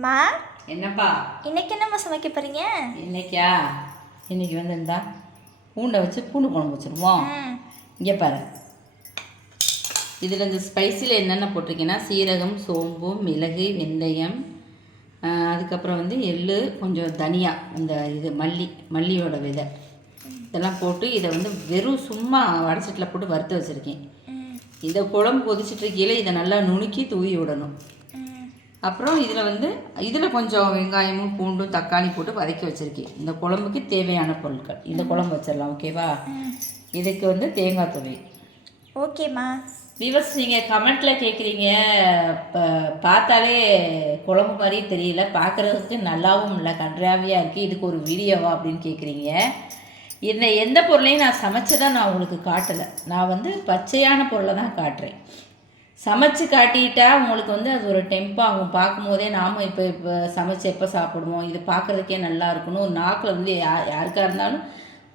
மா என்னப்பா இன்னைக்கு என்னம்மா சமைக்க போறீங்க? இன்னைக்கு வந்து இந்த பூண்டை வச்சு பூண்டு குழம்பு வச்சுருவோம். இங்கே பாரு, இதில் இந்த ஸ்பைஸில் என்னென்ன போட்டிருக்கேன்னா சீரகம், சோம்பு, மிளகு, வெந்தயம், அதுக்கப்புறம் வந்து எள்ளு, கொஞ்சம் தனியா, இந்த இது மல்லியோட விதை இதெல்லாம் போட்டு இதை வந்து வெறும் சும்மா வடச்சட்டில் போட்டு வறுத்து வச்சுருக்கேன். இதை குழம்பு கொதிச்சுட்டு இருக்கையில் இதை நல்லா நுணுக்கி தூவி விடணும். அப்புறம் இதில் கொஞ்சம் வெங்காயமும் பூண்டும் தக்காளி போட்டு வதக்கி வச்சுருக்கேன். இந்த குழம்புக்கு தேவையான பொருட்கள் இந்த குழம்பு வச்சிடலாம். ஓகேவா? இதுக்கு வந்து தேங்காய் துவையல். ஓகேம்மா. விவஸ் நீங்கள் கமெண்ட்டில் கேட்குறீங்க, இப்போ பார்த்தாலே குழம்பு மாதிரி தெரியல, பார்க்குறதுக்கு நல்லாவும் இல்லை, கன்றாவியாக இருக்குது, இதுக்கு ஒரு வீடியோவா அப்படின்னு கேட்குறீங்க. எந்த பொருளையும் நான் சமைச்சதான் நான் உங்களுக்கு காட்டலை. நான் வந்து பச்சையான பொருளை தான் காட்டுறேன். சமைச்சு காட்டிட்டா உங்களுக்கு வந்து அது ஒரு டெம்பாகும். பார்க்கும்போதே நாம் இப்போ சமைச்சு எப்போ சாப்பிடுவோம், இது பார்க்குறதுக்கே நல்லா இருக்கணும், ஒரு நாக்கில் வந்து யாருக்காக இருந்தாலும்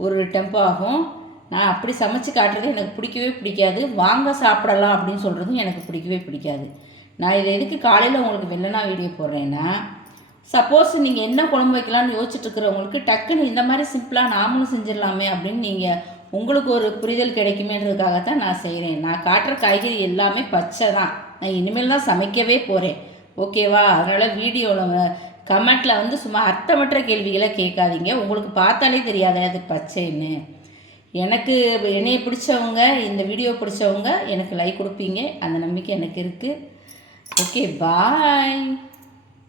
ஒரு டெம்பாகும். நான் அப்படி சமைச்சு காட்டுறது எனக்கு பிடிக்கவே பிடிக்காது. வாங்க சாப்பிடலாம் அப்படின்னு சொல்கிறதும் எனக்கு பிடிக்கவே பிடிக்காது. நான் இதை எதுக்கு காலையில் உங்களுக்கு வெள்ளனா வீடியோ போடுறேன்னா, சப்போஸ் நீங்கள் என்ன குழம்பு வைக்கலாம்னு யோசிச்சுட்ருக்கிறவங்களுக்கு டக்குன்னு இந்த மாதிரி சிம்பிளாக நாமளும் செஞ்சிடலாமே அப்படின்னு நீங்கள் உங்களுக்கு ஒரு புரிதல் கிடைக்குமேன்றதுக்காகத்தான் நான் செய்கிறேன். நான் காட்டுற காய்கறி எல்லாமே பச்சை தான். நான் இனிமேல் தான் சமைக்கவே போகிறேன். ஓகேவா? அதனால் வீடியோவில் கமெண்ட்டில் வந்து சும்மா அர்த்தமற்ற கேள்விகளை கேட்காதீங்க. உங்களுக்கு பார்த்தாலே தெரியாத அது பச்சைன்னு. என்னையை பிடிச்சவங்க, இந்த வீடியோ பிடிச்சவங்க எனக்கு லைக் கொடுப்பீங்க, அந்த நம்பிக்கை எனக்கு இருக்குது. ஓகே, பாய்.